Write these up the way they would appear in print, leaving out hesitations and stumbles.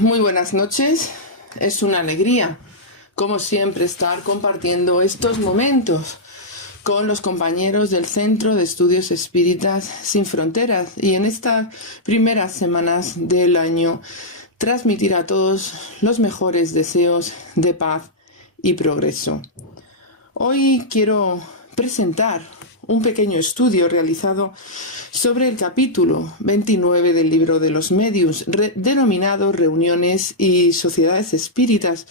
Muy buenas noches. Es una alegría, como siempre, estar compartiendo estos momentos con los compañeros del Centro de Estudios Espíritas Sin Fronteras y en estas primeras semanas del año transmitir a todos los mejores deseos de paz y progreso. Hoy quiero presentar un pequeño estudio realizado sobre el capítulo 29 del libro de los Mediums, denominado Reuniones y Sociedades Espíritas,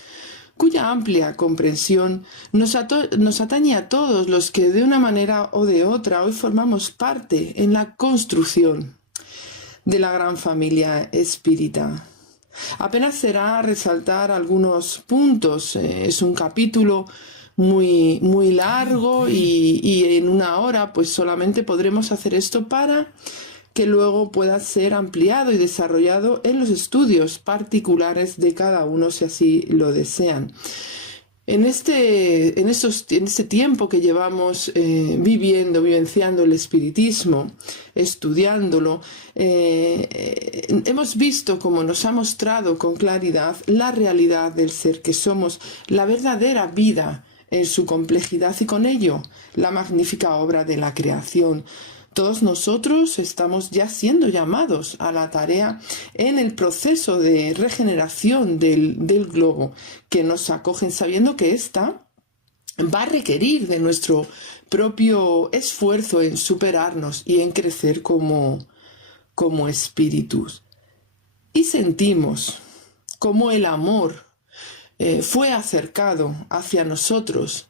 cuya amplia comprensión nos atañe a todos los que de una manera o de otra hoy formamos parte en la construcción de la gran familia espírita. Apenas será resaltar algunos puntos. Es un capítulo muy largo y en una hora pues solamente podremos hacer esto para que luego pueda ser ampliado y desarrollado en los estudios particulares de cada uno si así lo desean. En este tiempo que llevamos vivenciando el espiritismo, estudiándolo, hemos visto cómo nos ha mostrado con claridad la realidad del ser que somos, la verdadera vida en su complejidad y con ello la magnífica obra de la creación. Todos nosotros estamos ya siendo llamados a la tarea en el proceso de regeneración del globo que nos acogen, sabiendo que ésta va a requerir de nuestro propio esfuerzo en superarnos y en crecer como espíritus. Y sentimos cómo el amor fue acercado hacia nosotros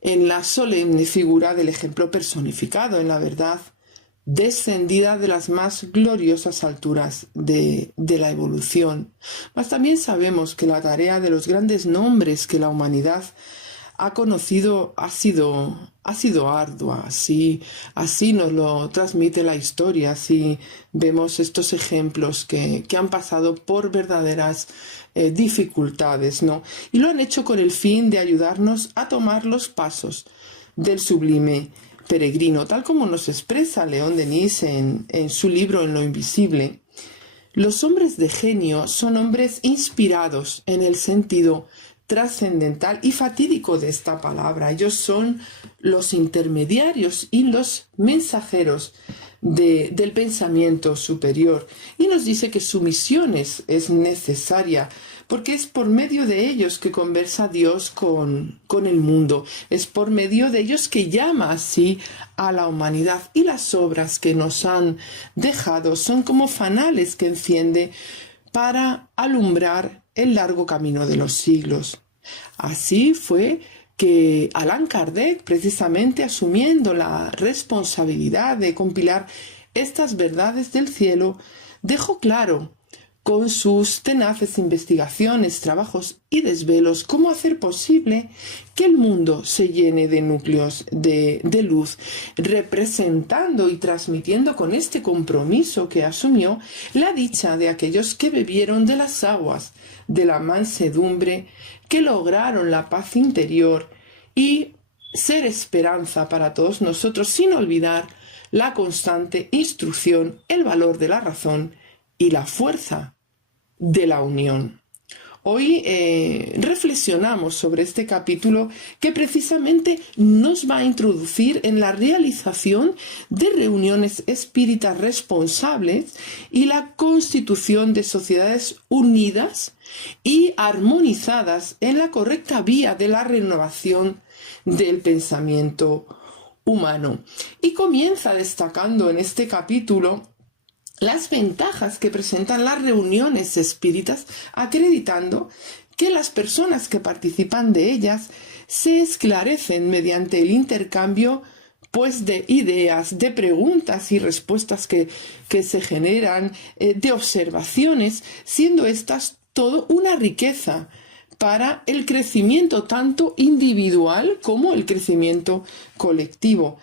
en la solemne figura del ejemplo personificado en la verdad descendida de las más gloriosas alturas de la evolución. Mas también sabemos que la tarea de los grandes nombres que la humanidad ha conocido ha sido ardua, así nos lo transmite la historia, así vemos estos ejemplos que han pasado por verdaderas dificultades, ¿no? Y lo han hecho con el fin de ayudarnos a tomar los pasos del sublime peregrino, tal como nos expresa León Denis en su libro En lo invisible. Los hombres de genio son hombres inspirados en el sentido trascendental y fatídico de esta palabra. Ellos son los intermediarios y los mensajeros del pensamiento superior. Y nos dice que su misión es necesaria, porque es por medio de ellos que conversa Dios con el mundo. Es por medio de ellos que llama así a la humanidad. Y las obras que nos han dejado son como fanales que enciende para alumbrar el largo camino de los siglos. Así fue que Allan Kardec, precisamente asumiendo la responsabilidad de compilar estas verdades del cielo, dejó claro con sus tenaces investigaciones, trabajos y desvelos cómo hacer posible que el mundo se llene de núcleos de luz, representando y transmitiendo con este compromiso que asumió la dicha de aquellos que bebieron de las aguas de la mansedumbre, que lograron la paz interior y ser esperanza para todos nosotros, sin olvidar la constante instrucción, el valor de la razón y la fuerza de la unión. Hoy reflexionamos sobre este capítulo que precisamente nos va a introducir en la realización de reuniones espíritas responsables y la constitución de sociedades unidas y armonizadas en la correcta vía de la renovación del pensamiento humano. Y comienza destacando en este capítulo las ventajas que presentan las reuniones espíritas, acreditando que las personas que participan de ellas se esclarecen mediante el intercambio pues de ideas, de preguntas y respuestas que se generan, de observaciones, siendo estas todo una riqueza para el crecimiento tanto individual como el crecimiento colectivo,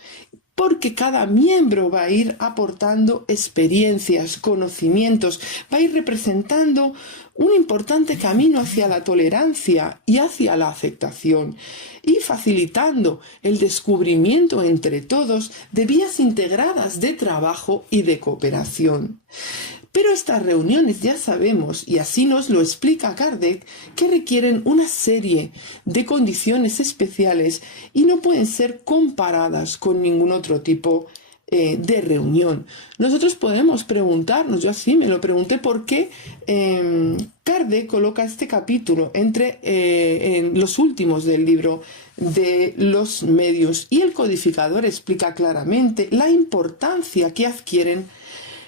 porque cada miembro va a ir aportando experiencias, conocimientos, va a ir representando un importante camino hacia la tolerancia y hacia la aceptación, y facilitando el descubrimiento entre todos de vías integradas de trabajo y de cooperación. Pero estas reuniones ya sabemos, y así nos lo explica Kardec, que requieren una serie de condiciones especiales y no pueden ser comparadas con ningún otro tipo de reunión. Nosotros podemos preguntarnos, yo así me lo pregunté, por qué Kardec coloca este capítulo en los últimos del libro de los medios, y el codificador explica claramente la importancia que adquieren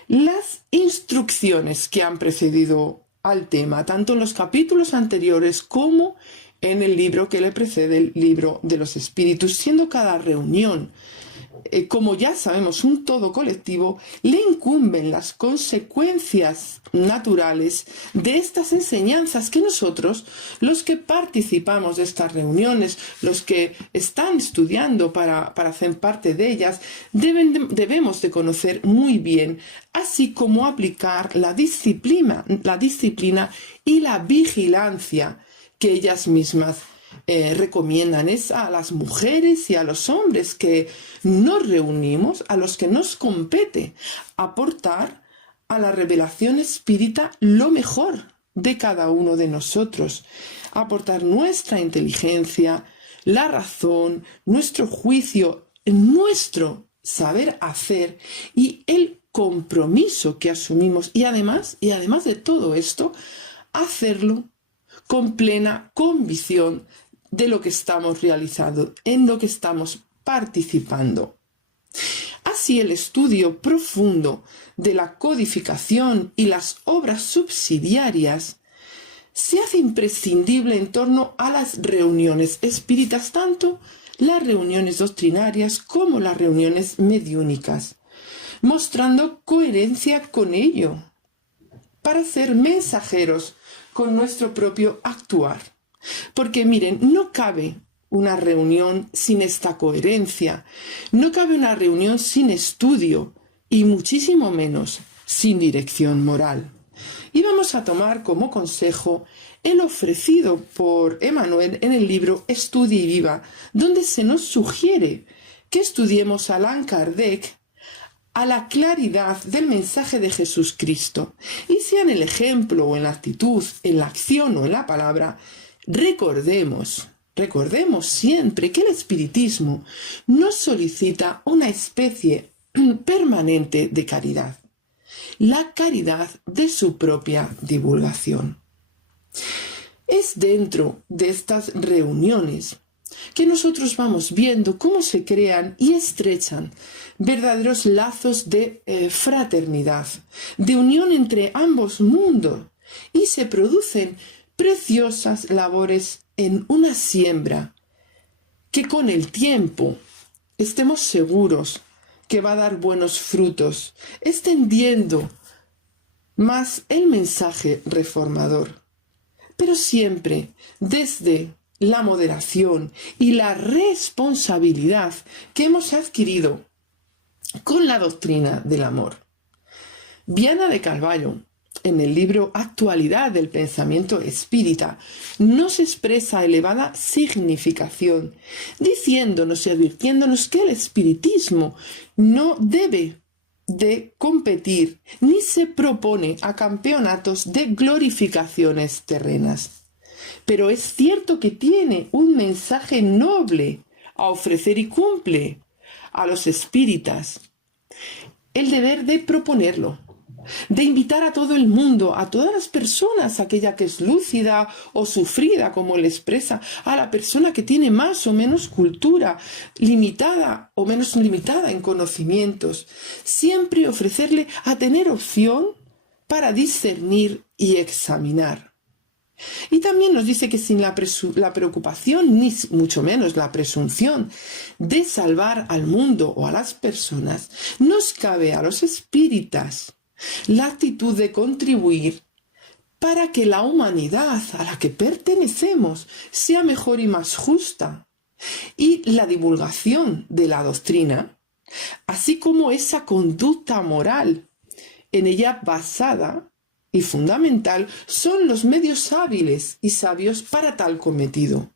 las instrucciones que han precedido al tema, tanto en los capítulos anteriores como en el libro que le precede, el libro de los espíritus, siendo cada reunión, como ya sabemos, un todo colectivo, le incumben las consecuencias naturales de estas enseñanzas que nosotros, los que participamos de estas reuniones, los que están estudiando para hacer parte de ellas, debemos de conocer muy bien, así como aplicar la disciplina y la vigilancia que ellas mismas recomiendan. Es a las mujeres y a los hombres que nos reunimos, a los que nos compete aportar a la revelación espírita lo mejor de cada uno de nosotros, aportar nuestra inteligencia, la razón, nuestro juicio, nuestro saber hacer y el compromiso que asumimos, y además de todo esto, hacerlo con plena convicción de lo que estamos realizando, en lo que estamos participando. Así, el estudio profundo de la codificación y las obras subsidiarias se hace imprescindible en torno a las reuniones espíritas, tanto las reuniones doctrinarias como las reuniones mediúnicas, mostrando coherencia con ello, para ser mensajeros con nuestro propio actuar. Porque miren, no cabe una reunión sin esta coherencia, no cabe una reunión sin estudio y muchísimo menos sin dirección moral. Y vamos a tomar como consejo el ofrecido por Emmanuel en el libro Estudie y Viva, donde se nos sugiere que estudiemos a Allan Kardec a la claridad del mensaje de Jesucristo, y sea en el ejemplo o en la actitud, en la acción o en la palabra, recordemos siempre que el espiritismo nos solicita una especie permanente de caridad, la caridad de su propia divulgación. Es dentro de estas reuniones que nosotros vamos viendo cómo se crean y estrechan verdaderos lazos de fraternidad, de unión entre ambos mundos, y se producen preciosas labores en una siembra que con el tiempo estemos seguros que va a dar buenos frutos, extendiendo más el mensaje reformador, pero siempre desde la moderación y la responsabilidad que hemos adquirido con la doctrina del amor. Viana de Carvalho, en el libro Actualidad del Pensamiento Espírita, nos expresa elevada significación, diciéndonos y advirtiéndonos que el espiritismo no debe de competir ni se propone a campeonatos de glorificaciones terrenas. Pero es cierto que tiene un mensaje noble a ofrecer y cumple a los espíritas el deber de proponerlo, de invitar a todo el mundo, a todas las personas, aquella que es lúcida o sufrida, como él expresa, a la persona que tiene más o menos cultura, limitada o menos limitada en conocimientos, siempre ofrecerle a tener opción para discernir y examinar. Y también nos dice que sin la preocupación, ni mucho menos la presunción de salvar al mundo o a las personas, nos cabe a los espíritas la actitud de contribuir para que la humanidad a la que pertenecemos sea mejor y más justa. Y la divulgación de la doctrina, así como esa conducta moral en ella basada y fundamental, son los medios hábiles y sabios para tal cometido.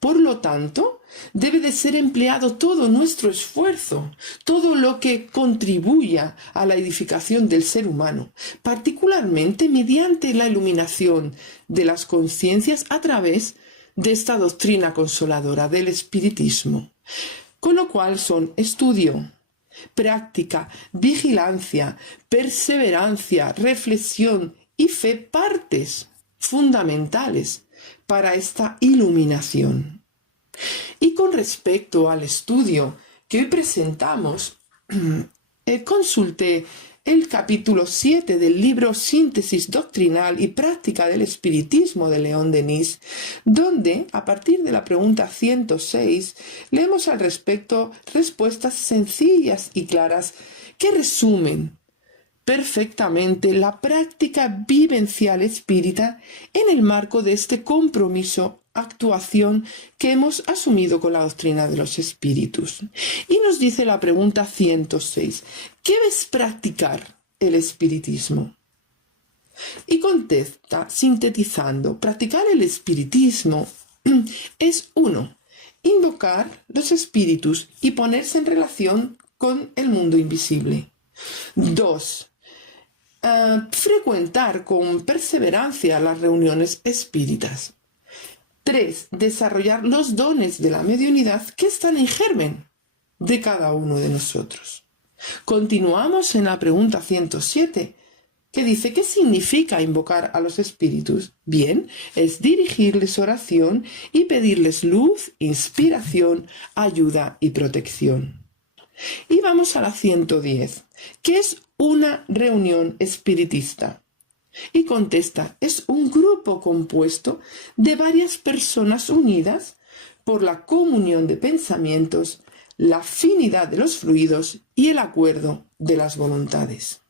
Por lo tanto, debe de ser empleado todo nuestro esfuerzo, todo lo que contribuya a la edificación del ser humano, particularmente mediante la iluminación de las conciencias a través de esta doctrina consoladora del espiritismo. Con lo cual son estudio, práctica, vigilancia, perseverancia, reflexión y fe partes fundamentales para esta iluminación. Y con respecto al estudio que hoy presentamos, consulté el capítulo 7 del libro Síntesis Doctrinal y Práctica del Espiritismo de León Denis, donde, a partir de la pregunta 106, leemos al respecto respuestas sencillas y claras que resumen perfectamente la práctica vivencial espírita en el marco de este compromiso, actuación que hemos asumido con la doctrina de los espíritus. Y nos dice la pregunta 106, ¿qué es practicar el espiritismo? Y contesta, sintetizando, practicar el espiritismo es 1. Invocar los espíritus y ponerse en relación con el mundo invisible. 2. Frecuentar con perseverancia las reuniones espíritas. 3. Desarrollar los dones de la mediunidad que están en germen de cada uno de nosotros. Continuamos en la pregunta 107, que dice, ¿qué significa invocar a los espíritus? Bien, es dirigirles oración y pedirles luz, inspiración, ayuda y protección. Y vamos a la 110, ¿qué es una reunión espiritista? Y contesta, es un grupo compuesto de varias personas unidas por la comunión de pensamientos, la afinidad de los fluidos y el acuerdo de las voluntades.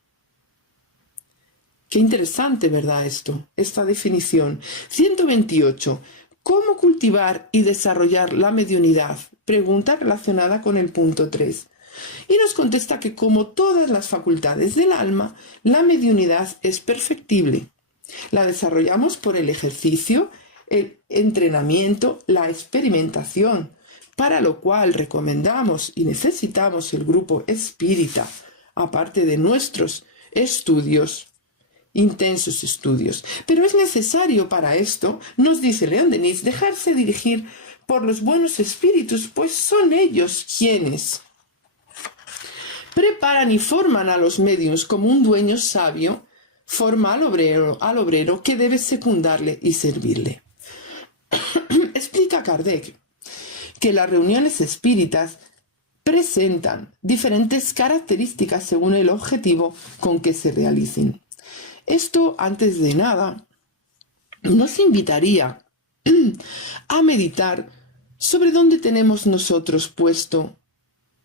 Qué interesante, ¿verdad? Esta definición. 128. ¿Cómo cultivar y desarrollar la mediunidad? Pregunta relacionada con el punto 3. Y nos contesta que como todas las facultades del alma, la mediunidad es perfectible. La desarrollamos por el ejercicio, el entrenamiento, la experimentación, para lo cual recomendamos y necesitamos el grupo espírita, aparte de nuestros estudios, intensos estudios. Pero es necesario para esto, nos dice León Denis, dejarse dirigir por los buenos espíritus, pues son ellos quienes preparan y forman a los médiuns como un dueño sabio forma al obrero que debe secundarle y servirle. Explica Kardec que las reuniones espíritas presentan diferentes características según el objetivo con que se realicen. Esto, antes de nada, nos invitaría a meditar sobre dónde tenemos nosotros puesto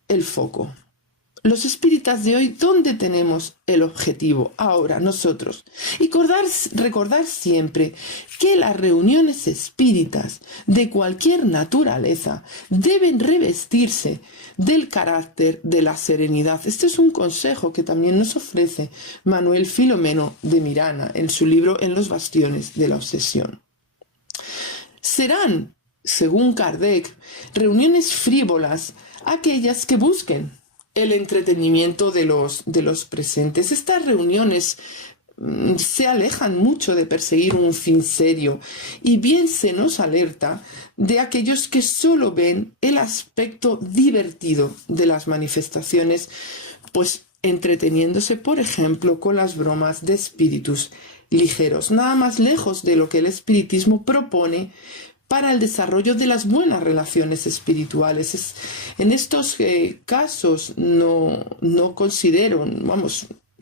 el foco. Los espíritas de hoy, ¿dónde tenemos el objetivo? Ahora, nosotros. Y recordar siempre que las reuniones espíritas de cualquier naturaleza deben revestirse del carácter de la serenidad. Este es un consejo que también nos ofrece Manuel Filomeno de Mirana en su libro En los bastiones de la obsesión. Serán, según Kardec, reuniones frívolas aquellas que busquen el entretenimiento de los presentes. Estas reuniones se alejan mucho de perseguir un fin serio y bien se nos alerta de aquellos que solo ven el aspecto divertido de las manifestaciones, pues entreteniéndose, por ejemplo, con las bromas de espíritus ligeros, nada más lejos de lo que el espiritismo propone para el desarrollo de las buenas relaciones espirituales. En estos casos no considero,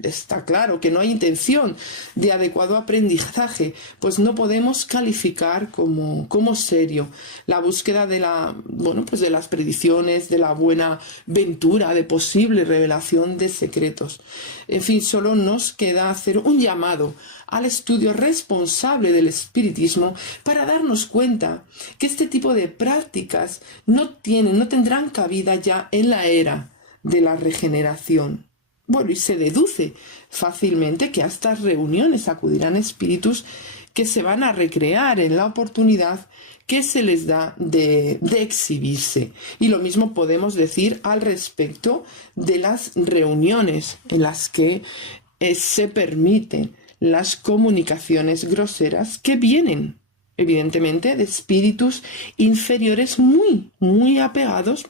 está claro que no hay intención de adecuado aprendizaje, pues no podemos calificar como serio la búsqueda de de las predicciones, de la buena ventura, de posible revelación de secretos. En fin, solo nos queda hacer un llamado al estudio responsable del espiritismo para darnos cuenta que este tipo de prácticas no tendrán cabida ya en la era de la regeneración. Bueno, y se deduce fácilmente que a estas reuniones acudirán espíritus que se van a recrear en la oportunidad que se les da de exhibirse. Y lo mismo podemos decir al respecto de las reuniones en las que se permiten las comunicaciones groseras que vienen, evidentemente, de espíritus inferiores muy, muy apegados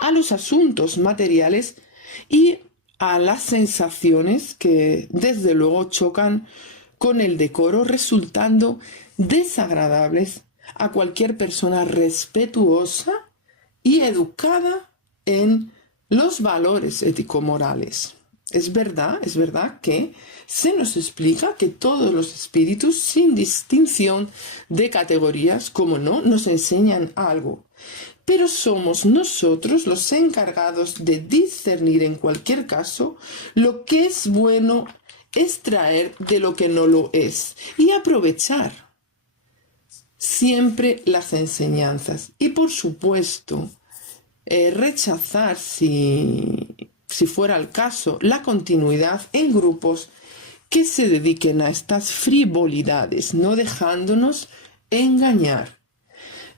a los asuntos materiales y a las sensaciones que desde luego chocan con el decoro, resultando desagradables a cualquier persona respetuosa y educada en los valores ético-morales. Es verdad que se nos explica que todos los espíritus, sin distinción de categorías, como no, nos enseñan algo. Pero somos nosotros los encargados de discernir en cualquier caso lo que es bueno extraer de lo que no lo es y aprovechar siempre las enseñanzas. Y por supuesto, rechazar, si fuera el caso, la continuidad en grupos que se dediquen a estas frivolidades, no dejándonos engañar.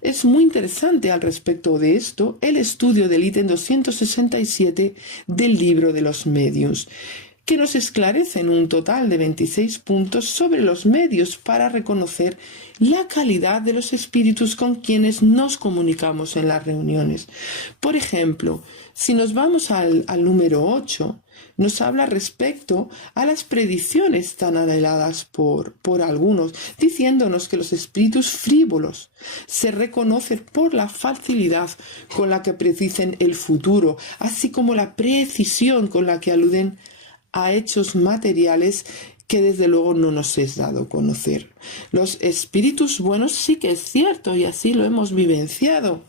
Es muy interesante al respecto de esto el estudio del ítem 267 del libro de los medios, que nos esclarece en un total de 26 puntos sobre los medios para reconocer la calidad de los espíritus con quienes nos comunicamos en las reuniones. Por ejemplo, si nos vamos al número 8, nos habla respecto a las predicciones tan anheladas por algunos, diciéndonos que los espíritus frívolos se reconocen por la facilidad con la que predicen el futuro, así como la precisión con la que aluden a hechos materiales que desde luego no nos es dado conocer. Los espíritus buenos sí que es cierto, y así lo hemos vivenciado,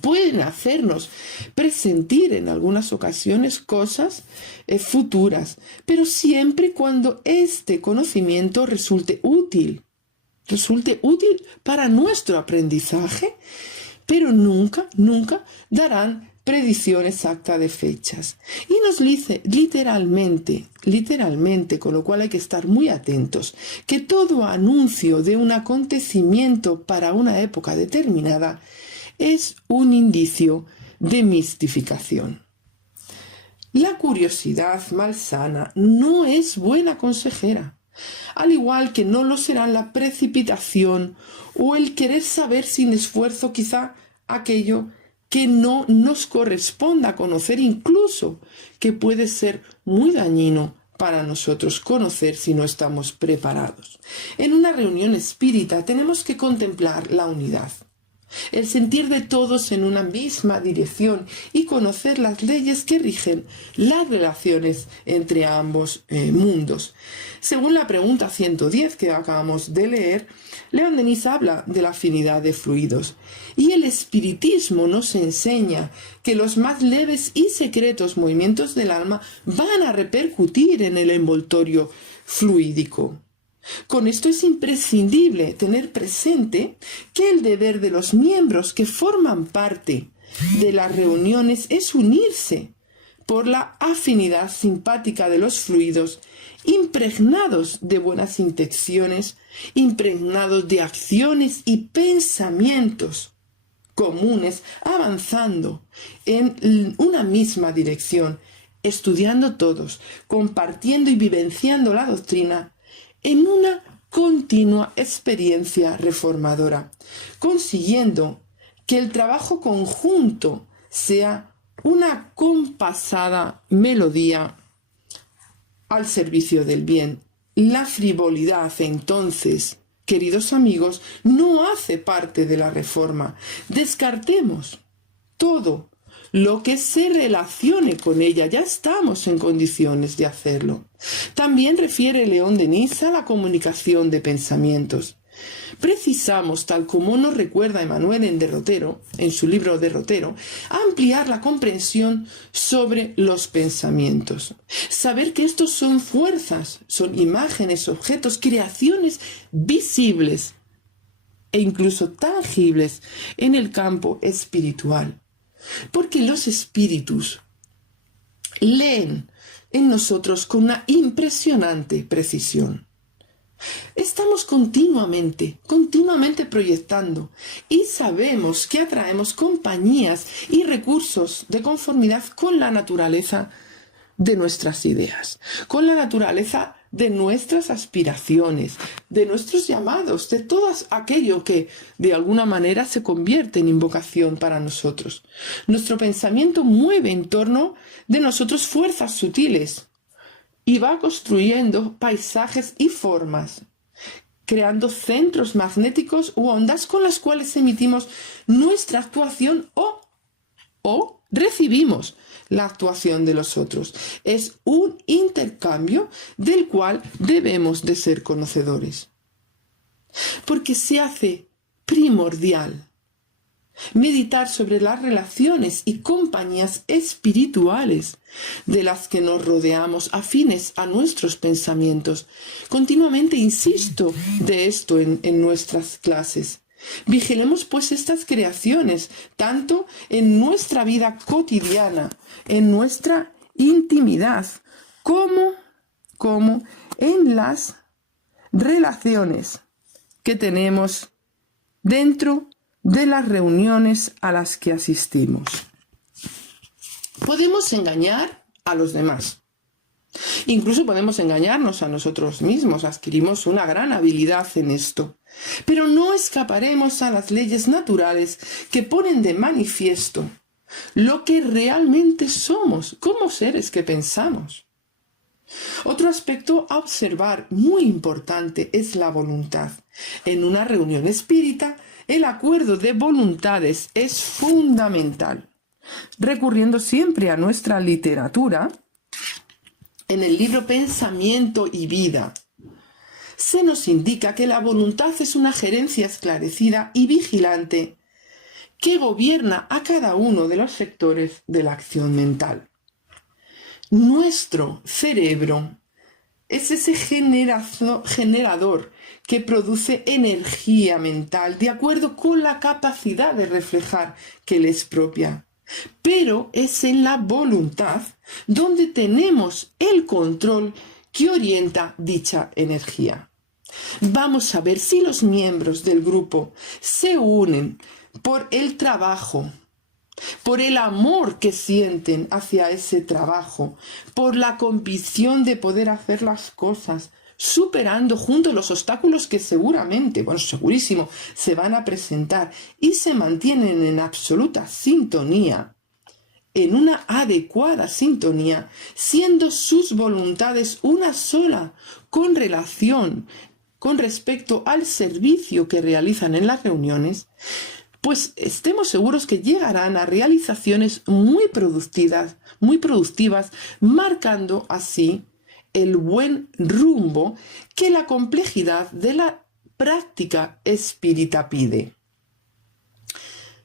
pueden hacernos presentir en algunas ocasiones cosas futuras, pero siempre y cuando este conocimiento resulte útil para nuestro aprendizaje, pero nunca darán predicción exacta de fechas. Y nos dice literalmente, con lo cual hay que estar muy atentos, que todo anuncio de un acontecimiento para una época determinada es un indicio de mistificación. La curiosidad malsana no es buena consejera, al igual que no lo serán la precipitación o el querer saber sin esfuerzo quizá aquello que no nos corresponda conocer, incluso que puede ser muy dañino para nosotros conocer si no estamos preparados. En una reunión espírita tenemos que contemplar la unidad, el sentir de todos en una misma dirección y conocer las leyes que rigen las relaciones entre ambos mundos. Según la pregunta 110 que acabamos de leer, León Denis habla de la afinidad de fluidos, y el espiritismo nos enseña que los más leves y secretos movimientos del alma van a repercutir en el envoltorio fluídico. Con esto es imprescindible tener presente que el deber de los miembros que forman parte de las reuniones es unirse por la afinidad simpática de los fluidos, impregnados de buenas intenciones, impregnados de acciones y pensamientos comunes, avanzando en una misma dirección, estudiando todos, compartiendo y vivenciando la doctrina en una continua experiencia reformadora, consiguiendo que el trabajo conjunto sea una compasada melodía al servicio del bien. La frivolidad, entonces, queridos amigos, no hace parte de la reforma. Descartemos todo lo que se relacione con ella. Ya estamos en condiciones de hacerlo. También refiere León Denis a la comunicación de pensamientos. Precisamos, tal como nos recuerda Emmanuel en Derrotero, en su libro Derrotero, ampliar la comprensión sobre los pensamientos. Saber que estos son fuerzas, son imágenes, objetos, creaciones visibles e incluso tangibles en el campo espiritual. Porque los espíritus leen en nosotros con una impresionante precisión. Estamos continuamente proyectando y sabemos que atraemos compañías y recursos de conformidad con la naturaleza de nuestras ideas, con la naturaleza de nuestras aspiraciones, de nuestros llamados, de todo aquello que de alguna manera se convierte en invocación para nosotros. Nuestro pensamiento mueve en torno de nosotros fuerzas sutiles y va construyendo paisajes y formas, creando centros magnéticos u ondas con las cuales emitimos nuestra actuación o recibimos la actuación de los otros. Es un intercambio del cual debemos de ser conocedores. Porque se hace primordial meditar sobre las relaciones y compañías espirituales de las que nos rodeamos afines a nuestros pensamientos. Continuamente insisto de esto en nuestras clases. Vigilemos pues estas creaciones, tanto en nuestra vida cotidiana, en nuestra intimidad, como en las relaciones que tenemos dentro de las reuniones a las que asistimos. Podemos engañar a los demás. Incluso podemos engañarnos a nosotros mismos. Adquirimos una gran habilidad en esto. Pero no escaparemos a las leyes naturales que ponen de manifiesto lo que realmente somos como seres que pensamos. Otro aspecto a observar muy importante es la voluntad. En una reunión espírita, el acuerdo de voluntades es fundamental. Recurriendo siempre a nuestra literatura, en el libro Pensamiento y Vida, se nos indica que la voluntad es una gerencia esclarecida y vigilante que gobierna a cada uno de los sectores de la acción mental. Nuestro cerebro es ese generador que produce energía mental de acuerdo con la capacidad de reflejar que le es propia. Pero es en la voluntad donde tenemos el control que orienta dicha energía. Vamos a ver si los miembros del grupo se unen por el trabajo, por el amor que sienten hacia ese trabajo, por la convicción de poder hacer las cosas, superando juntos los obstáculos que segurísimo, se van a presentar y se mantienen en absoluta sintonía, en una adecuada sintonía, siendo sus voluntades una sola con respecto al servicio que realizan en las reuniones, pues estemos seguros que llegarán a realizaciones muy productivas, marcando así el buen rumbo que la complejidad de la práctica espírita pide.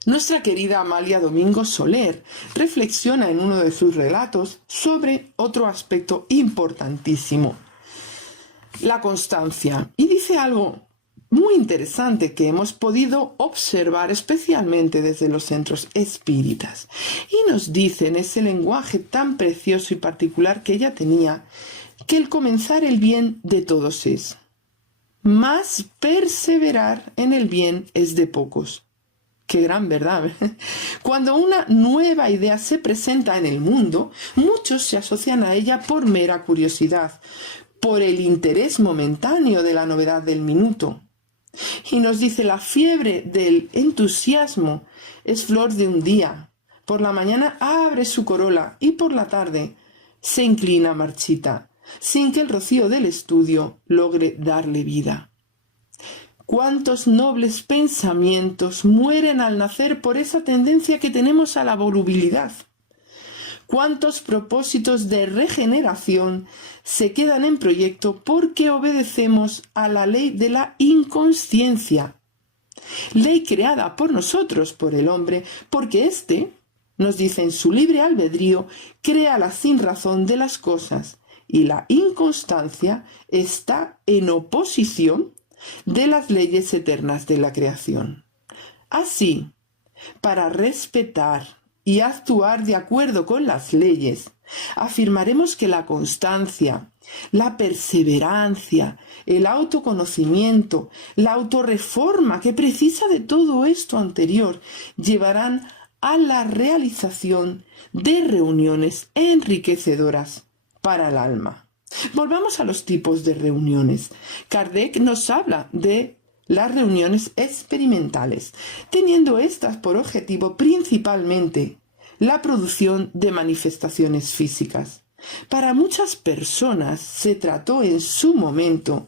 Nuestra querida Amalia Domingo Soler reflexiona en uno de sus relatos sobre otro aspecto importantísimo, la constancia, y dice algo muy interesante que hemos podido observar especialmente desde los centros espíritas. Y nos dice en ese lenguaje tan precioso y particular que ella tenía, que el comenzar el bien de todos es, mas perseverar en el bien es de pocos. Qué gran verdad. Cuando una nueva idea se presenta en el mundo, muchos se asocian a ella por mera curiosidad, por el interés momentáneo de la novedad del minuto. Y nos dice, la fiebre del entusiasmo es flor de un día. Por la mañana abre su corola y por la tarde se inclina marchita, sin que el rocío del estudio logre darle vida. ¿Cuántos nobles pensamientos mueren al nacer por esa tendencia que tenemos a la volubilidad? ¿Cuántos propósitos de regeneración se quedan en proyecto porque obedecemos a la ley de la inconsciencia? Ley creada por nosotros, por el hombre, porque éste, nos dice en su libre albedrío, crea la sinrazón de las cosas, y la inconstancia está en oposición de las leyes eternas de la creación. Así, para respetar y actuar de acuerdo con las leyes, afirmaremos que la constancia, la perseverancia, el autoconocimiento, la autorreforma que precisa de todo esto anterior, llevarán a la realización de reuniones enriquecedoras para el alma. Volvamos a los tipos de reuniones. Kardec nos habla de las reuniones experimentales, teniendo estas por objetivo principalmente la producción de manifestaciones físicas. Para muchas personas se trató en su momento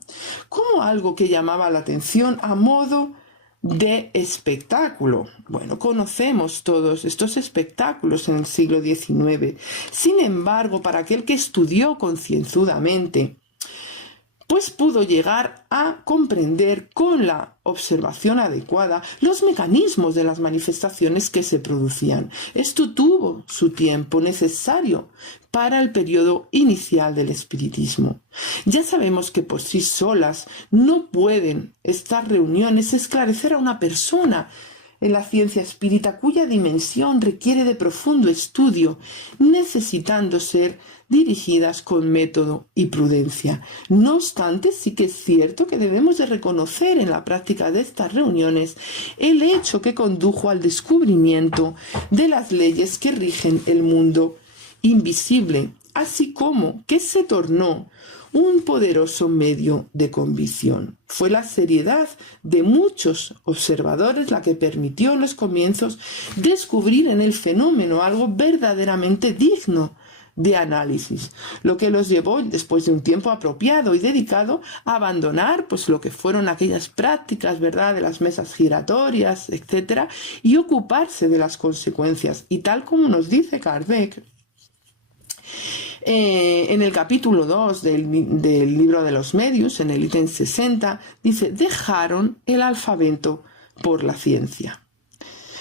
como algo que llamaba la atención a modo de espectáculo. Bueno, conocemos todos estos espectáculos en el siglo XIX. Sin embargo, para aquel que estudió concienzudamente, pues pudo llegar a comprender con la observación adecuada los mecanismos de las manifestaciones que se producían. Esto tuvo su tiempo necesario para el periodo inicial del espiritismo. Ya sabemos que por sí solas no pueden estas reuniones esclarecer a una persona en la ciencia espírita cuya dimensión requiere de profundo estudio, necesitando ser dirigidas con método y prudencia. No obstante, sí que es cierto que debemos de reconocer en la práctica de estas reuniones el hecho que condujo al descubrimiento de las leyes que rigen el mundo invisible, así como que se tornó un poderoso medio de convicción. Fue la seriedad de muchos observadores la que permitió en los comienzos descubrir en el fenómeno algo verdaderamente digno de análisis, lo que los llevó, después de un tiempo apropiado y dedicado, a abandonar pues lo que fueron aquellas prácticas, ¿verdad?, de las mesas giratorias, etcétera, y ocuparse de las consecuencias. Y tal como nos dice Kardec, en el capítulo 2 del libro de los medios, en el ítem 60, dice: dejaron el alfabeto por la ciencia.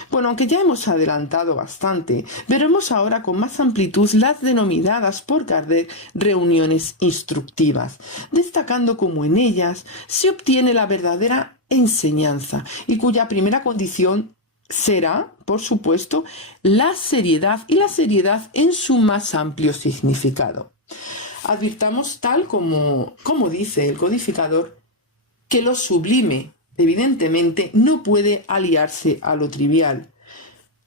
Bueno, aunque ya hemos adelantado bastante, veremos ahora con más amplitud las denominadas por Kardec reuniones instructivas, destacando cómo en ellas se obtiene la verdadera enseñanza y cuya primera condición será, por supuesto, la seriedad, y la seriedad en su más amplio significado. Advirtamos, tal como dice el codificador, que lo sublime, evidentemente, no puede aliarse a lo trivial,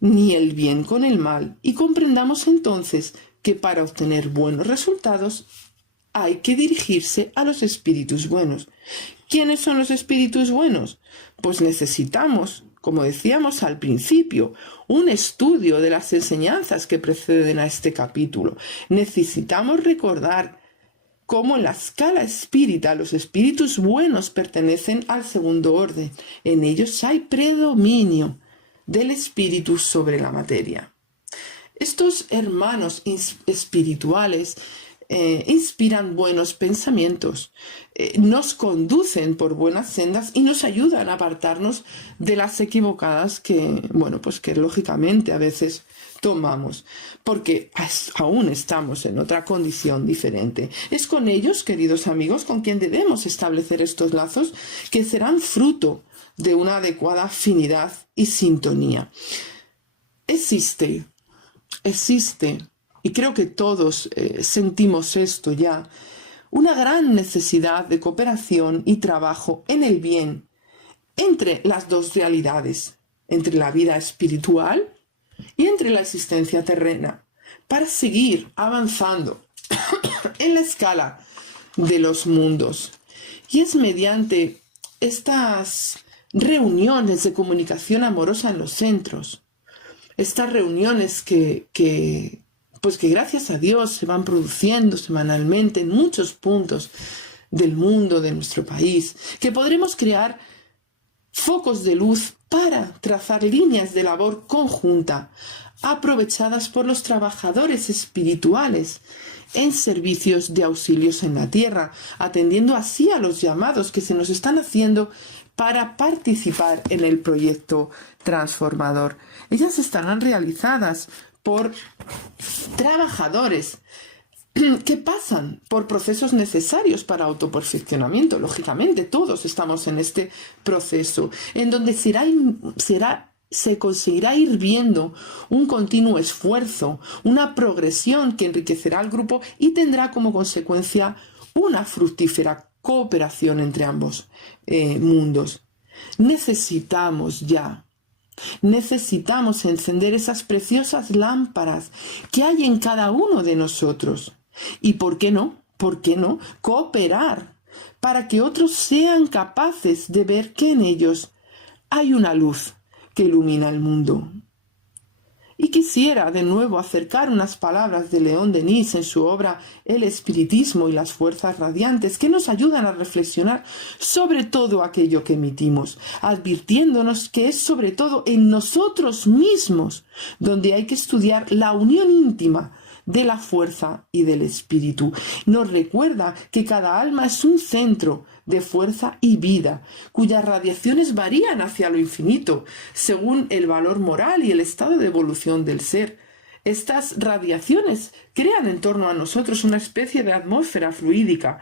ni el bien con el mal, y comprendamos entonces que para obtener buenos resultados hay que dirigirse a los espíritus buenos. ¿Quiénes son los espíritus buenos? Pues necesitamos, como decíamos al principio, un estudio de las enseñanzas que preceden a este capítulo. Necesitamos recordar cómo en la escala espírita los espíritus buenos pertenecen al segundo orden. En ellos hay predominio del espíritu sobre la materia. Estos hermanos espirituales inspiran buenos pensamientos, nos conducen por buenas sendas y nos ayudan a apartarnos de las equivocadas que lógicamente a veces tomamos, porque aún estamos en otra condición diferente. Es con ellos, queridos amigos, con quien debemos establecer estos lazos que serán fruto de una adecuada afinidad y sintonía. Existe, y creo que todos sentimos esto ya, una gran necesidad de cooperación y trabajo en el bien entre las dos realidades, entre la vida espiritual y entre la existencia terrena, para seguir avanzando en la escala de los mundos. Y es mediante estas reuniones de comunicación amorosa en los centros, estas reuniones que gracias a Dios se van produciendo semanalmente en muchos puntos del mundo, de nuestro país, que podremos crear focos de luz para trazar líneas de labor conjunta, aprovechadas por los trabajadores espirituales en servicios de auxilios en la tierra, atendiendo así a los llamados que se nos están haciendo para participar en el proyecto transformador. Ellas estarán realizadas por trabajadores que pasan por procesos necesarios para autoperfeccionamiento. Lógicamente, todos estamos en este proceso, en donde será se conseguirá ir viendo un continuo esfuerzo, una progresión que enriquecerá al grupo y tendrá como consecuencia una fructífera cooperación entre ambos mundos. Necesitamos encender esas preciosas lámparas que hay en cada uno de nosotros. ¿Y por qué no? ¿Por qué no? Cooperar para que otros sean capaces de ver que en ellos hay una luz que ilumina el mundo. Y quisiera de nuevo acercar unas palabras de León Denis en su obra El espiritismo y las fuerzas radiantes, que nos ayudan a reflexionar sobre todo aquello que emitimos, advirtiéndonos que es sobre todo en nosotros mismos donde hay que estudiar la unión íntima de la fuerza y del espíritu. Nos recuerda que cada alma es un centro de fuerza y vida, cuyas radiaciones varían hacia lo infinito, según el valor moral y el estado de evolución del ser. Estas radiaciones crean en torno a nosotros una especie de atmósfera fluídica,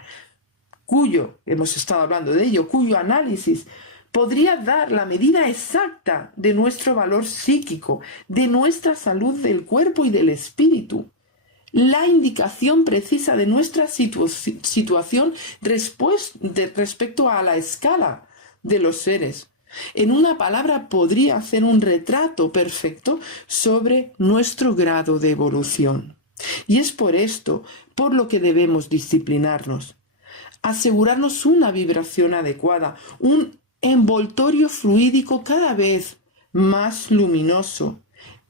hemos estado hablando de ello, cuyo análisis podría dar la medida exacta de nuestro valor psíquico, de nuestra salud del cuerpo y del espíritu. La indicación precisa de nuestra situación respecto a la escala de los seres. En una palabra, podría hacer un retrato perfecto sobre nuestro grado de evolución. Y es por esto por lo que debemos disciplinarnos. Asegurarnos una vibración adecuada, un envoltorio fluídico cada vez más luminoso,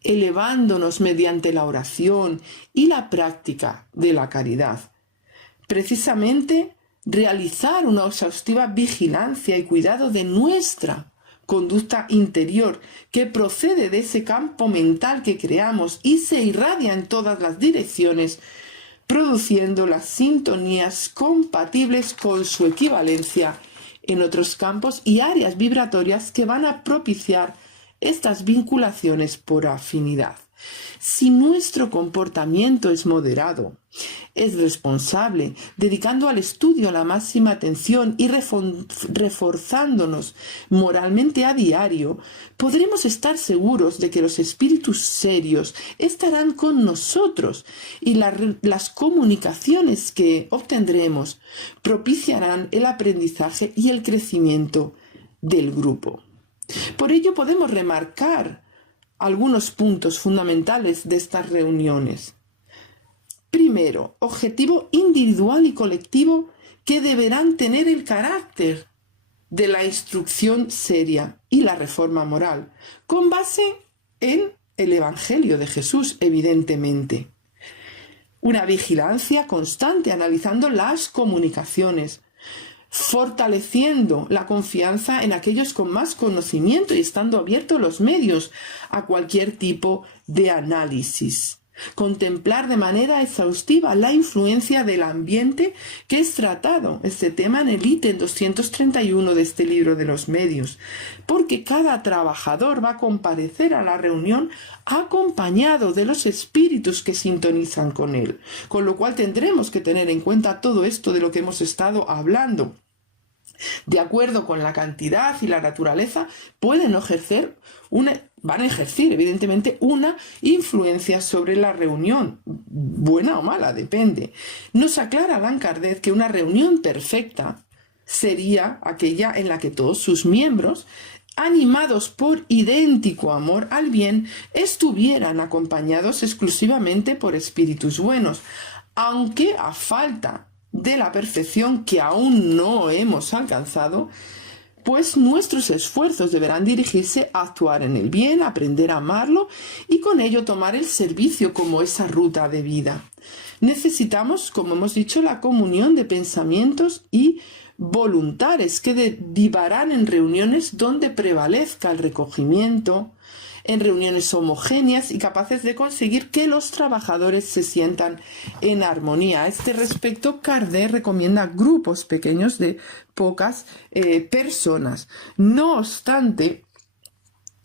elevándonos mediante la oración y la práctica de la caridad. Precisamente, realizar una exhaustiva vigilancia y cuidado de nuestra conducta interior, que procede de ese campo mental que creamos y se irradia en todas las direcciones, produciendo las sintonías compatibles con su equivalencia en otros campos y áreas vibratorias que van a propiciar estas vinculaciones por afinidad. Si nuestro comportamiento es moderado, es responsable, dedicando al estudio la máxima atención y reforzándonos moralmente a diario, podremos estar seguros de que los espíritus serios estarán con nosotros y las comunicaciones que obtendremos propiciarán el aprendizaje y el crecimiento del grupo. Por ello podemos remarcar algunos puntos fundamentales de estas reuniones. Primero, objetivo individual y colectivo que deberán tener el carácter de la instrucción seria y la reforma moral, con base en el Evangelio de Jesús, evidentemente. Una vigilancia constante analizando las comunicaciones, fortaleciendo la confianza en aquellos con más conocimiento y estando abiertos los medios a cualquier tipo de análisis. Contemplar de manera exhaustiva la influencia del ambiente, que es tratado este tema en el ítem 231 de este libro de los medios, porque cada trabajador va a comparecer a la reunión acompañado de los espíritus que sintonizan con él, con lo cual tendremos que tener en cuenta todo esto de lo que hemos estado hablando. De acuerdo con la cantidad y la naturaleza, van a ejercer evidentemente una influencia sobre la reunión, buena o mala, depende. Nos aclara Allan Kardec que una reunión perfecta sería aquella en la que todos sus miembros, animados por idéntico amor al bien, estuvieran acompañados exclusivamente por espíritus buenos, aunque a falta de la perfección que aún no hemos alcanzado, pues nuestros esfuerzos deberán dirigirse a actuar en el bien, aprender a amarlo y con ello tomar el servicio como esa ruta de vida. Necesitamos, como hemos dicho, la comunión de pensamientos y voluntades que derivarán en reuniones donde prevalezca el recogimiento, en reuniones homogéneas y capaces de conseguir que los trabajadores se sientan en armonía. A este respecto, Kardec recomienda grupos pequeños de pocas personas. No obstante,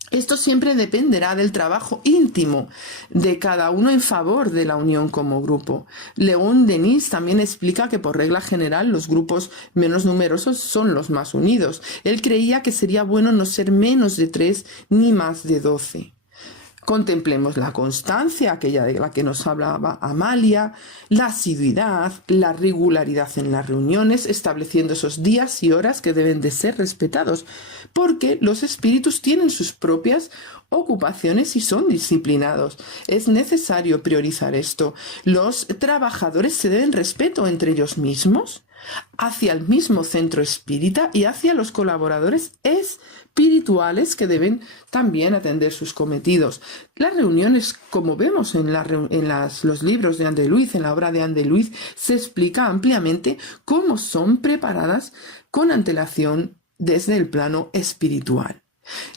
Esto siempre dependerá del trabajo íntimo de cada uno en favor de la unión como grupo. León Denis también explica que por regla general los grupos menos numerosos son los más unidos. Él creía que sería bueno no ser menos de 3 ni más de 12. Contemplemos la constancia, aquella de la que nos hablaba Amalia, la asiduidad, la regularidad en las reuniones, estableciendo esos días y horas que deben de ser respetados, porque los espíritus tienen sus propias ocupaciones y son disciplinados. Es necesario priorizar esto. Los trabajadores se deben respeto entre ellos mismos, hacia el mismo centro espírita y hacia los colaboradores espirituales que deben también atender sus cometidos. Las reuniones, como vemos en los libros de Andeluiz, en la obra de Andeluiz, se explica ampliamente cómo son preparadas con antelación desde el plano espiritual.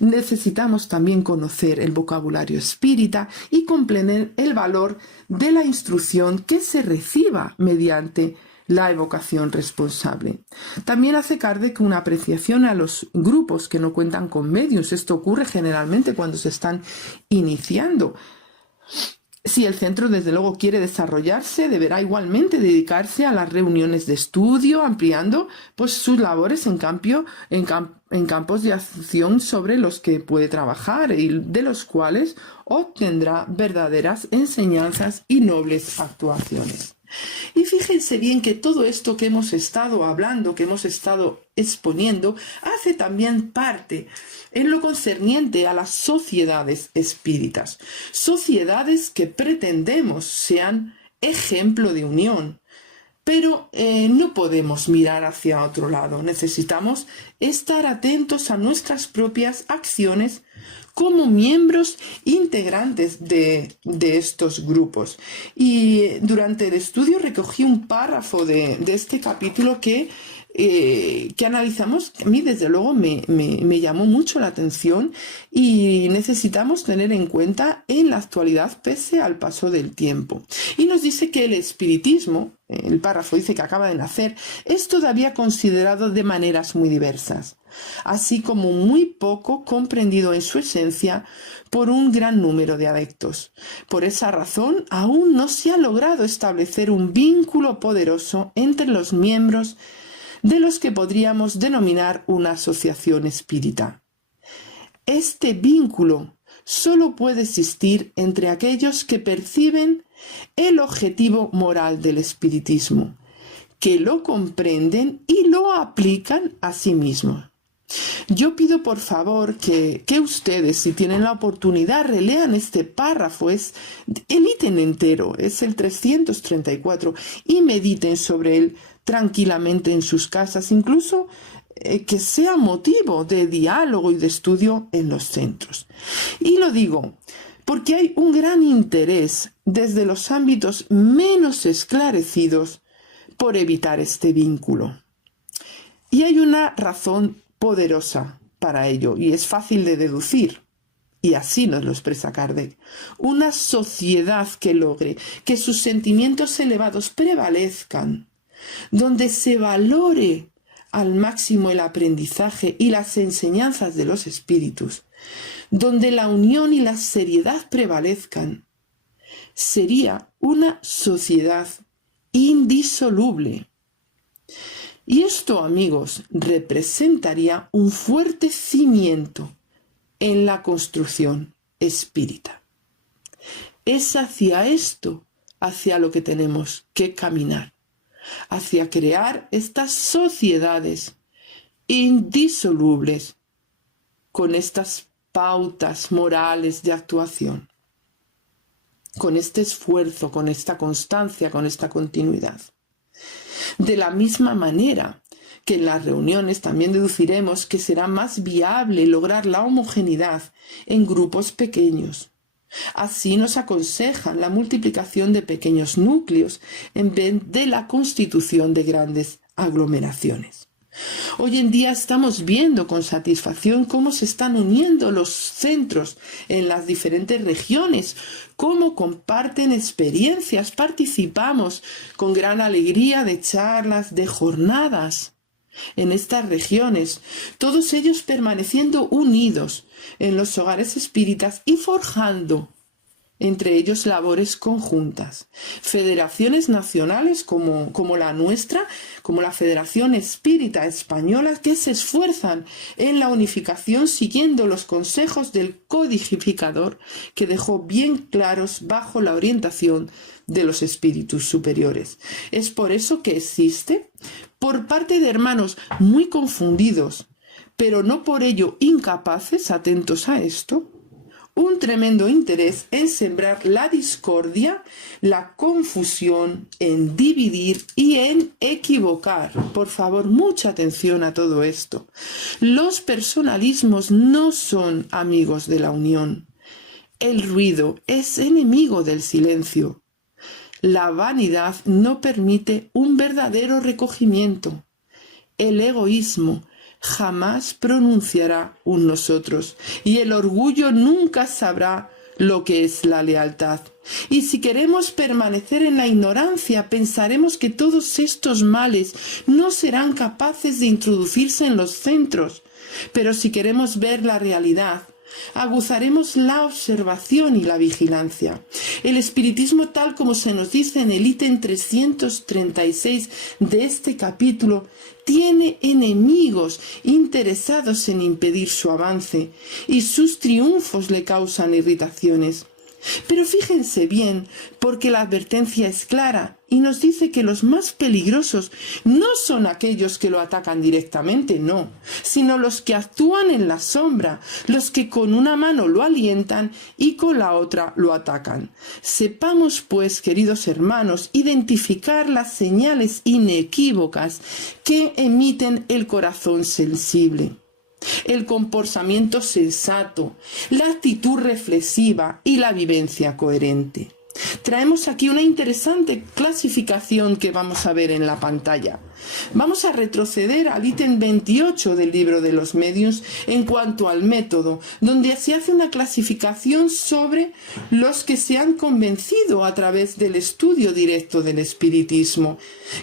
Necesitamos también conocer el vocabulario espírita y comprender el valor de la instrucción que se reciba mediante la evocación responsable. También hace Kardec una apreciación a los grupos que no cuentan con medios. Esto ocurre generalmente cuando se están iniciando. Si el centro, desde luego, quiere desarrollarse, deberá igualmente dedicarse a las reuniones de estudio, ampliando pues, sus labores en campos de acción sobre los que puede trabajar y de los cuales obtendrá verdaderas enseñanzas y nobles actuaciones. Y fíjense bien que todo esto que hemos estado hablando, que hemos estado exponiendo, hace también parte en lo concerniente a las sociedades espíritas. Sociedades que pretendemos sean ejemplo de unión. Pero no podemos mirar hacia otro lado. Necesitamos estar atentos a nuestras propias acciones como miembros integrantes de estos grupos. Y durante el estudio recogí un párrafo de este capítulo que analizamos. A mí, desde luego, me llamó mucho la atención y necesitamos tener en cuenta en la actualidad pese al paso del tiempo. Y nos dice que el espiritismo, el párrafo dice que acaba de nacer, es todavía considerado de maneras muy diversas, así como muy poco comprendido en su esencia por un gran número de adeptos. Por esa razón, aún no se ha logrado establecer un vínculo poderoso entre los miembros de los que podríamos denominar una asociación espírita. Este vínculo solo puede existir entre aquellos que perciben el objetivo moral del espiritismo, que lo comprenden y lo aplican a sí mismos. Yo pido por favor que ustedes, si tienen la oportunidad, relean este párrafo, el ítem entero, es el 334, y mediten sobre él tranquilamente en sus casas, incluso que sea motivo de diálogo y de estudio en los centros. Y lo digo porque hay un gran interés desde los ámbitos menos esclarecidos por evitar este vínculo. Y hay una razón poderosa para ello, y es fácil de deducir, y así nos lo expresa Kardec. Una sociedad que logre que sus sentimientos elevados prevalezcan, donde se valore al máximo el aprendizaje y las enseñanzas de los espíritus, donde la unión y la seriedad prevalezcan, sería una sociedad indisoluble. Y esto, amigos, representaría un fuerte cimiento en la construcción espírita. Es hacia esto, hacia lo que tenemos que caminar, hacia crear estas sociedades indisolubles con estas pautas morales de actuación, con este esfuerzo, con esta constancia, con esta continuidad. De la misma manera que en las reuniones también deduciremos que será más viable lograr la homogeneidad en grupos pequeños. Así nos aconsejan la multiplicación de pequeños núcleos en vez de la constitución de grandes aglomeraciones. Hoy en día estamos viendo con satisfacción cómo se están uniendo los centros en las diferentes regiones, cómo comparten experiencias, participamos con gran alegría de charlas, de jornadas. en estas regiones, todos ellos permaneciendo unidos en los hogares espíritas y forjando entre ellos labores conjuntas. Federaciones nacionales como la nuestra, como la Federación Espírita Española, que se esfuerzan en la unificación siguiendo los consejos del codificador que dejó bien claros bajo la orientación de los espíritus superiores. Es por eso que existe, por parte de hermanos muy confundidos, pero no por ello incapaces, atentos a esto, un tremendo interés en sembrar la discordia, la confusión, en dividir y en equivocar. Por favor, mucha atención a todo esto. Los personalismos no son amigos de la unión. El ruido es enemigo del silencio. La vanidad no permite un verdadero recogimiento. El egoísmo jamás pronunciará un nosotros, y el orgullo nunca sabrá lo que es la lealtad. Y si queremos permanecer en la ignorancia, pensaremos que todos estos males no serán capaces de introducirse en los centros. Pero si queremos ver la realidad, aguzaremos la observación y la vigilancia. El espiritismo, tal como se nos dice en el ítem 336 de este capítulo, tiene enemigos interesados en impedir su avance, y sus triunfos le causan irritaciones. Pero fíjense bien, porque la advertencia es clara y nos dice que los más peligrosos no son aquellos que lo atacan directamente, no, sino los que actúan en la sombra, los que con una mano lo alientan y con la otra lo atacan. Sepamos, pues, queridos hermanos, identificar las señales inequívocas que emiten el corazón sensible, el comportamiento sensato, la actitud reflexiva y la vivencia coherente. Traemos aquí una interesante clasificación que vamos a ver en la pantalla. Vamos a retroceder al ítem 28 del libro de los medios en cuanto al método, donde se hace una clasificación sobre los que se han convencido a través del estudio directo del espiritismo.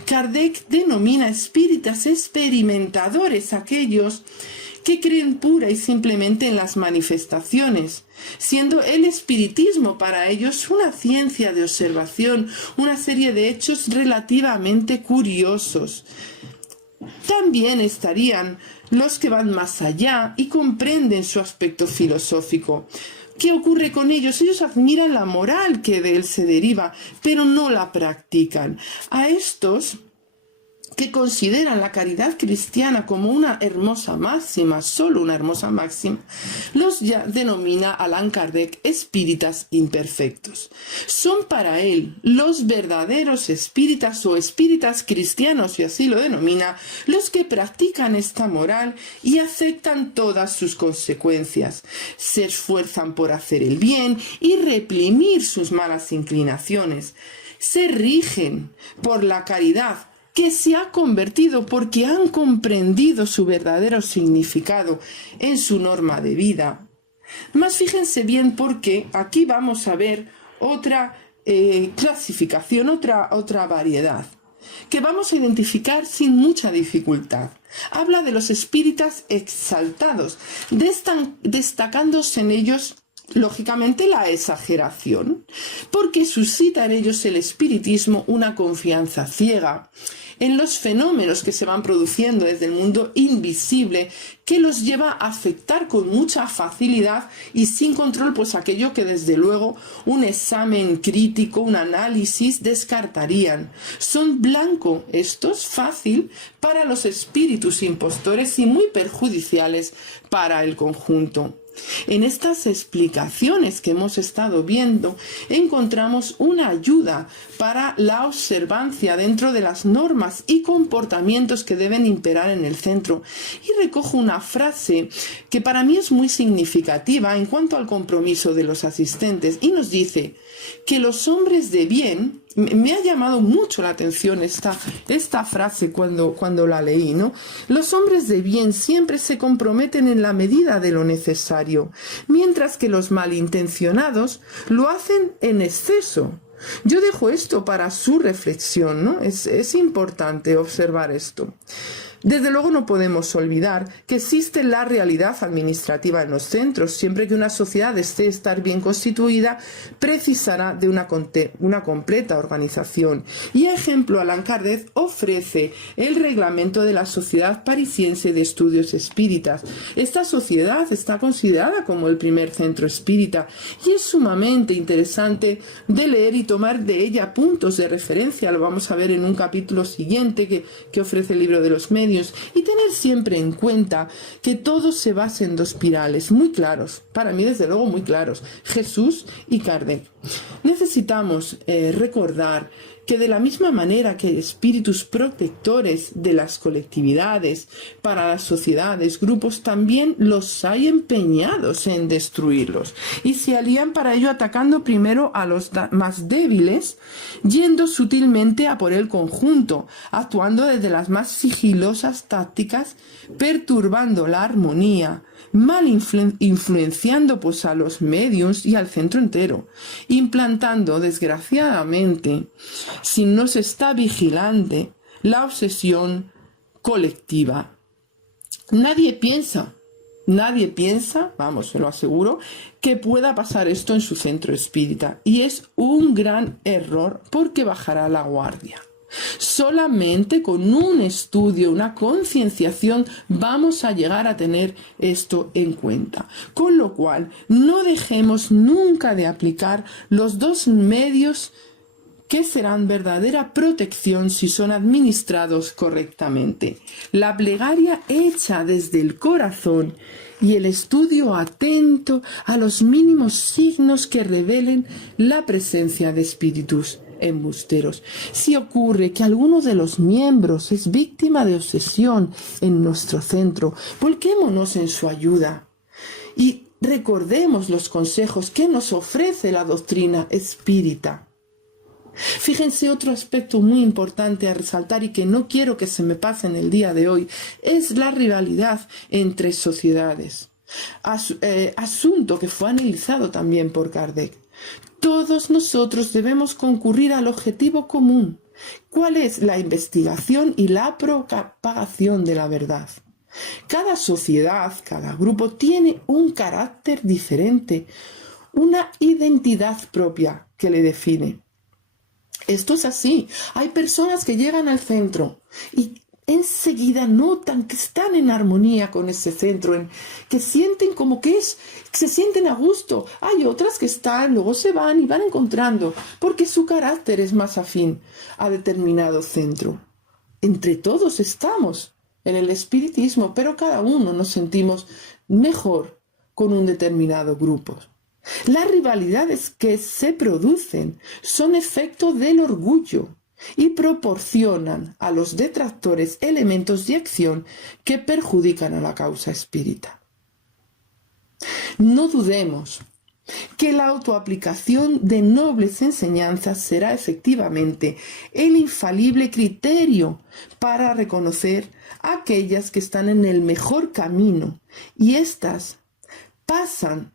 Kardec denomina espíritas experimentadores aquellos que creen pura y simplemente en las manifestaciones, siendo el espiritismo para ellos una ciencia de observación, una serie de hechos relativamente curiosos. También estarían los que van más allá y comprenden su aspecto filosófico. ¿Qué ocurre con ellos? Ellos admiran la moral que de él se deriva, pero no la practican. A estos que consideran la caridad cristiana como una hermosa máxima, solo una hermosa máxima, los ya denomina Allan Kardec espíritas imperfectos. Son para él los verdaderos espíritas o espíritas cristianos, y así lo denomina, los que practican esta moral y aceptan todas sus consecuencias. Se esfuerzan por hacer el bien y reprimir sus malas inclinaciones. Se rigen por la caridad, que se ha convertido porque han comprendido su verdadero significado en su norma de vida. Mas fíjense bien, porque aquí vamos a ver otra clasificación, otra variedad, que vamos a identificar sin mucha dificultad. Habla de los espíritas exaltados, destacándose en ellos lógicamente la exageración, porque suscita en ellos el espiritismo una confianza ciega en los fenómenos que se van produciendo desde el mundo invisible, que los lleva a afectar con mucha facilidad y sin control pues aquello que desde luego un examen crítico, un análisis descartarían. Son blanco estos fácil para los espíritus impostores y muy perjudiciales para el conjunto. En estas explicaciones que hemos estado viendo encontramos una ayuda para la observancia dentro de las normas y comportamientos que deben imperar en el centro, y recojo una frase que para mí es muy significativa en cuanto al compromiso de los asistentes, y nos dice que los hombres de bien, me ha llamado mucho la atención esta frase cuando la leí, ¿no? Los hombres de bien siempre se comprometen en la medida de lo necesario, mientras que los malintencionados lo hacen en exceso. Yo dejo esto para su reflexión, ¿no? Es importante observar esto. Desde luego no podemos olvidar que existe la realidad administrativa en los centros. Siempre que una sociedad desee estar bien constituida, precisará de una completa organización. Y ejemplo, Allan Kardec ofrece el reglamento de la Sociedad Parisiense de Estudios Espíritas. Esta sociedad está considerada como el primer centro espírita y es sumamente interesante de leer y tomar de ella puntos de referencia. Lo vamos a ver en un capítulo siguiente que ofrece el libro de los medios. Y tener siempre en cuenta que todo se basa en dos pirales muy claros, para mí desde luego muy claros, Jesús y Kardec. Necesitamos recordar que de la misma manera que hay espíritus protectores de las colectividades, para las sociedades, grupos, también los hay empeñados en destruirlos y se alían para ello atacando primero a los más débiles, yendo sutilmente a por el conjunto, actuando desde las más sigilosas tácticas, perturbando la armonía, mal influenciando pues a los médiums y al centro entero, implantando desgraciadamente, si no se está vigilante, la obsesión colectiva. Nadie piensa, vamos, se lo aseguro, que pueda pasar esto en su centro espírita, y es un gran error porque bajará la guardia. Solamente con un estudio, una concienciación, vamos a llegar a tener esto en cuenta. Con lo cual, no dejemos nunca de aplicar los dos medios que serán verdadera protección si son administrados correctamente: la plegaria hecha desde el corazón y el estudio atento a los mínimos signos que revelen la presencia de espíritus embusteros. Si ocurre que alguno de los miembros es víctima de obsesión en nuestro centro, volquémonos en su ayuda y recordemos los consejos que nos ofrece la doctrina espírita. Fíjense, otro aspecto muy importante a resaltar y que no quiero que se me pase en el día de hoy es la rivalidad entre sociedades. Asunto que fue analizado también por Kardec. Todos nosotros debemos concurrir al objetivo común. ¿Cuál es? La investigación y la propagación de la verdad. Cada sociedad, cada grupo tiene un carácter diferente, una identidad propia que le define. Esto es así. Hay personas que llegan al centro y enseguida notan que están en armonía con ese centro, que sienten como que se sienten a gusto. Hay otras que luego se van y van encontrando, porque su carácter es más afín a determinado centro. Entre todos estamos en el espiritismo, pero cada uno nos sentimos mejor con un determinado grupo. Las rivalidades que se producen son efecto del orgullo y proporcionan a los detractores elementos de acción que perjudican a la causa espírita. No dudemos que la autoaplicación de nobles enseñanzas será efectivamente el infalible criterio para reconocer aquellas que están en el mejor camino, y éstas pasan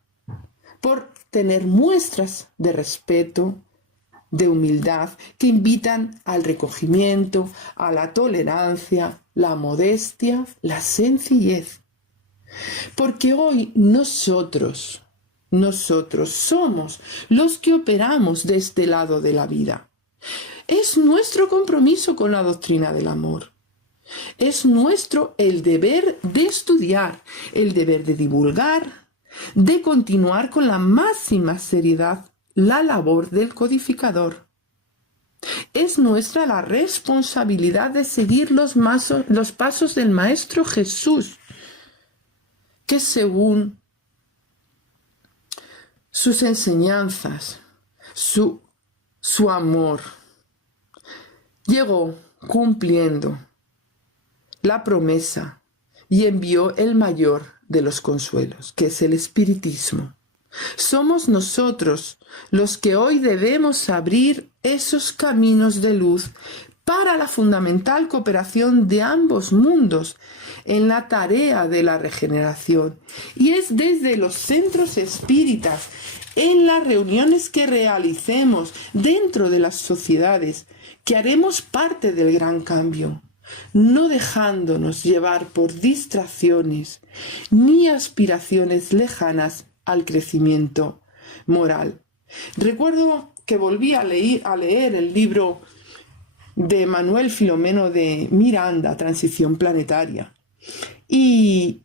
por tener muestras de respeto, de humildad, que invitan al recogimiento, a la tolerancia, la modestia, la sencillez. Porque hoy nosotros somos los que operamos de este lado de la vida. Es nuestro compromiso con la doctrina del amor. Es nuestro el deber de estudiar, el deber de divulgar, de continuar con la máxima seriedad la labor del codificador. Es nuestra la responsabilidad de seguir los pasos del Maestro Jesús, que según sus enseñanzas, su amor, llegó cumpliendo la promesa y envió el mayor de los consuelos, que es el espiritismo. Somos nosotros los que hoy debemos abrir esos caminos de luz para la fundamental cooperación de ambos mundos en la tarea de la regeneración. Y es desde los centros espíritas, en las reuniones que realicemos dentro de las sociedades, que haremos parte del gran cambio. no dejándonos llevar por distracciones ni aspiraciones lejanas al crecimiento moral. Recuerdo que volví a leer el libro de Manuel Filomeno de Miranda, Transición Planetaria, y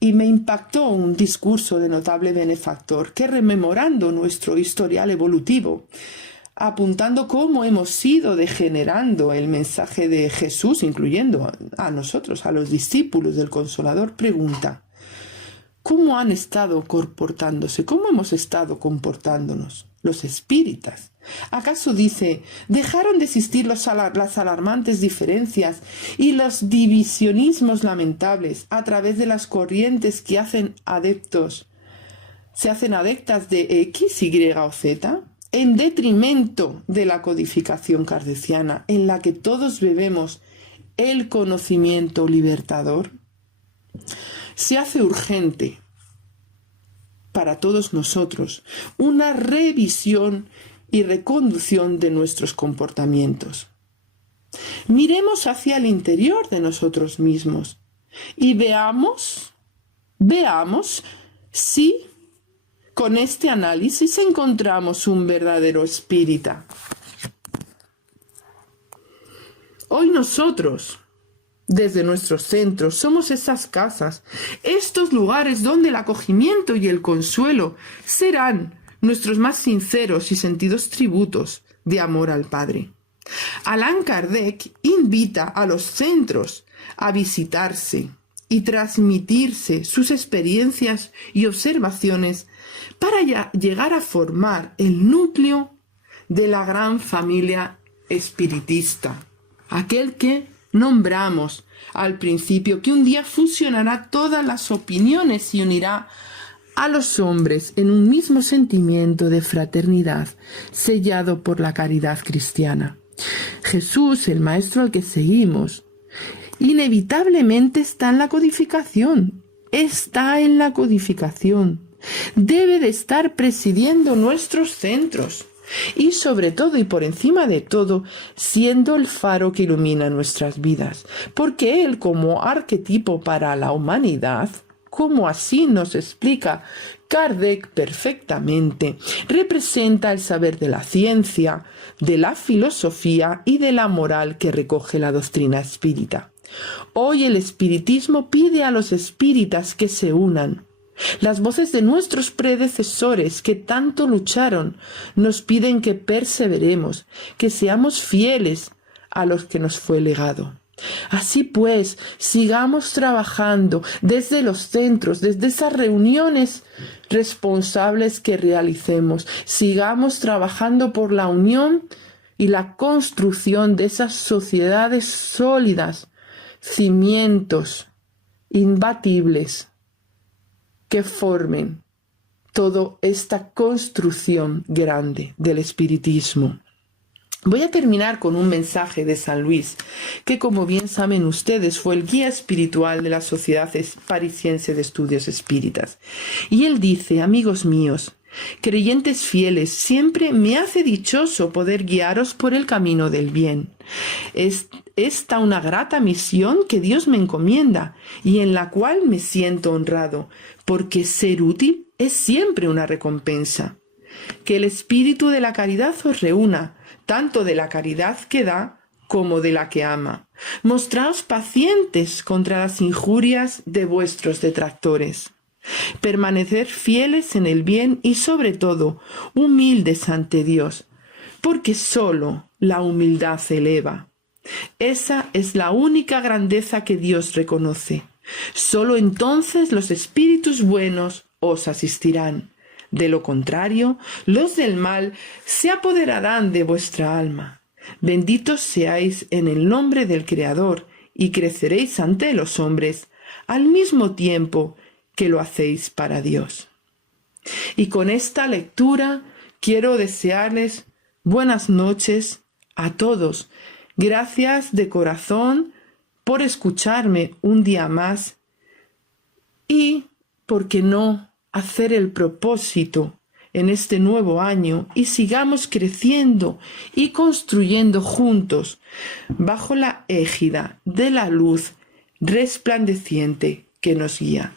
me impactó un discurso de notable benefactor que, rememorando nuestro historial evolutivo, apuntando cómo hemos ido degenerando el mensaje de Jesús, incluyendo a nosotros, a los discípulos del Consolador, pregunta: ¿cómo han estado comportándose? ¿Cómo hemos estado comportándonos los espíritas? ¿Acaso dice, dejaron de existir las alarmantes diferencias y los divisionismos lamentables a través de las corrientes que se hacen adeptas de X, Y o Z, en detrimento de la codificación kardeciana en la que todos bebemos el conocimiento libertador? Se hace urgente para todos nosotros una revisión y reconducción de nuestros comportamientos. Miremos hacia el interior de nosotros mismos y veamos si con este análisis encontramos un verdadero espírita. Hoy nosotros, desde nuestros centros, somos esas casas, estos lugares donde el acogimiento y el consuelo serán nuestros más sinceros y sentidos tributos de amor al Padre. Allan Kardec invita a los centros a visitarse y transmitirse sus experiencias y observaciones para llegar a formar el núcleo de la gran familia espiritista, aquel que nombramos al principio, que un día fusionará todas las opiniones y unirá a los hombres en un mismo sentimiento de fraternidad, sellado por la caridad cristiana. Jesús, el Maestro al que seguimos, inevitablemente está en la codificación, debe de estar presidiendo nuestros centros y sobre todo y por encima de todo, siendo el faro que ilumina nuestras vidas, porque Él, como arquetipo para la humanidad, como así nos explica Kardec perfectamente, representa el saber de la ciencia, de la filosofía y de la moral que recoge la doctrina espírita. Hoy el espiritismo pide a los espíritas que se unan. Las voces de nuestros predecesores que tanto lucharon nos piden que perseveremos, que seamos fieles a los que nos fue legado. Así pues, sigamos trabajando desde los centros, desde esas reuniones responsables que realicemos. Sigamos trabajando por la unión y la construcción de esas sociedades sólidas, cimientos imbatibles que formen toda esta construcción grande del espiritismo. Voy a terminar con un mensaje de San Luis, que como bien saben ustedes fue el guía espiritual de la Sociedad Parisiense de Estudios Espíritas. Y él dice: amigos míos, creyentes fieles, siempre me hace dichoso poder guiaros por el camino del bien. Es esta una grata misión que Dios me encomienda y en la cual me siento honrado, porque ser útil es siempre una recompensa. Que el espíritu de la caridad os reúna, tanto de la caridad que da como de la que ama. Mostraos pacientes contra las injurias de vuestros detractores. Permanecer fieles en el bien y sobre todo humildes ante Dios, porque sólo la humildad eleva. Esa es la única grandeza que Dios reconoce. Sólo entonces los espíritus buenos os asistirán. De lo contrario, los del mal se apoderarán de vuestra alma. Benditos seáis en el nombre del Creador y creceréis ante los hombres al mismo tiempo que lo hacéis para Dios. Y con esta lectura quiero desearles buenas noches a todos. Gracias de corazón por escucharme un día más y, ¿por qué no?, hacer el propósito en este nuevo año y sigamos creciendo y construyendo juntos bajo la égida de la luz resplandeciente que nos guía.